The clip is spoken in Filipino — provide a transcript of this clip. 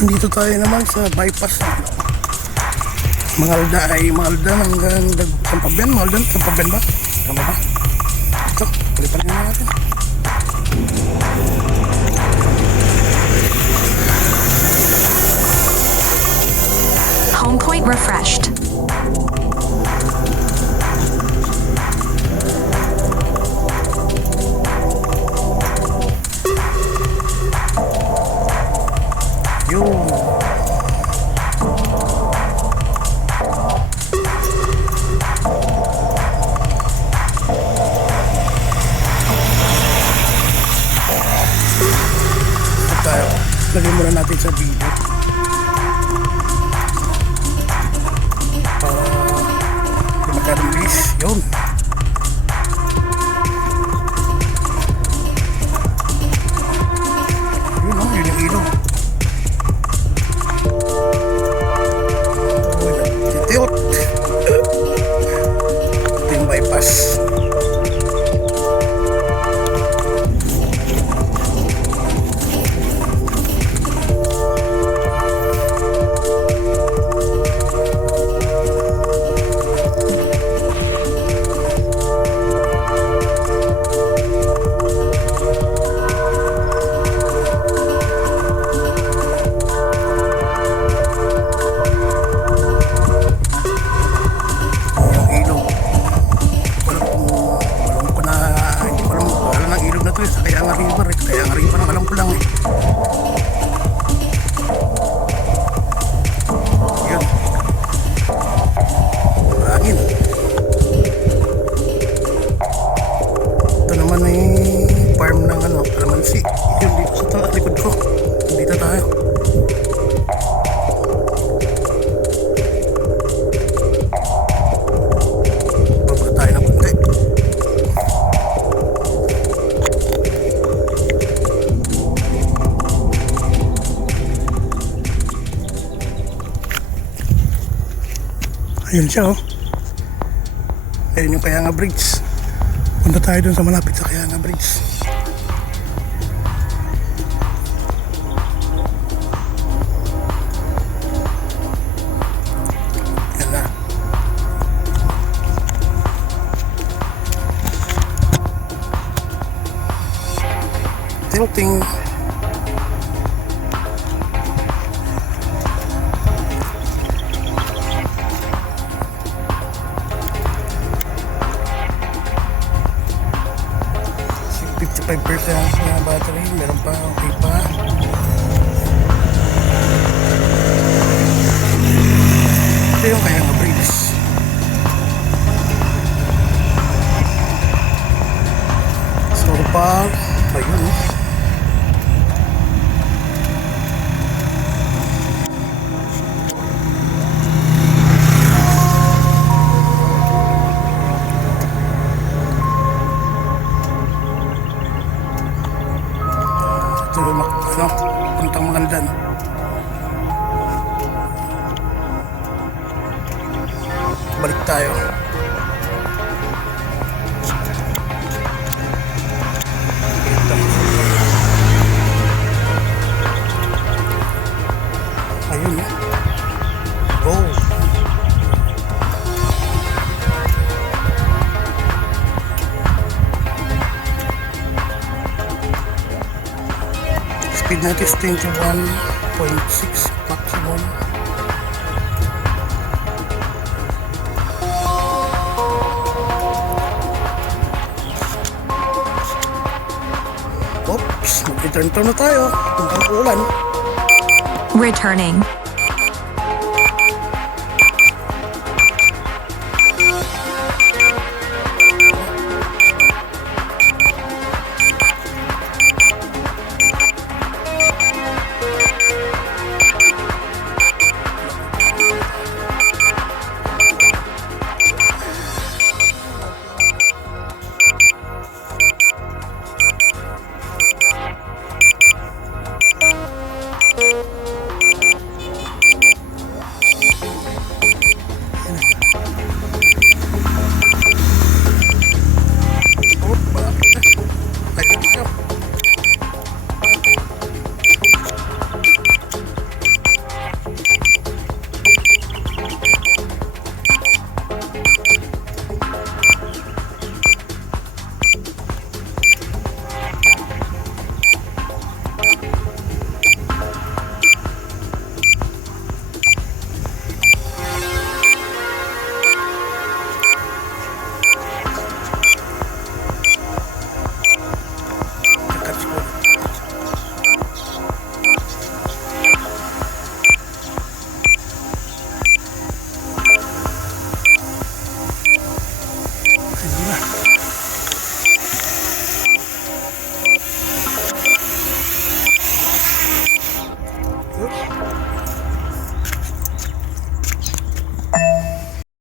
Nandito tayo naman sa bypass ng Mangalda ay Mangalda hanggang Sampaben. Mangalda, Sampaben ba? Tama ba? Ito, palipan na natin. Home point refreshed. Yun. Tayo, lagay muna natin sa video para di magkaroon bis. Yun. Yun o, yun yung ilog. Titiot. Ito yung bypass. Ayun siya oh. Ayun yung Kayanga Bridge. Punta tayo dun sa malapit sa Kayanga Bridge. Yan na. Tilting. Na battery, meron pa, okay pa. Ito yung Kayanga Bridge. So pa, ayun oh. Puntang Magandan. Balik tayo. Ayun eh. Go. Speed natin is 21.6 maximum. Oops, mag-return na tayo. Tumpang ulan. Returning. Ayun na.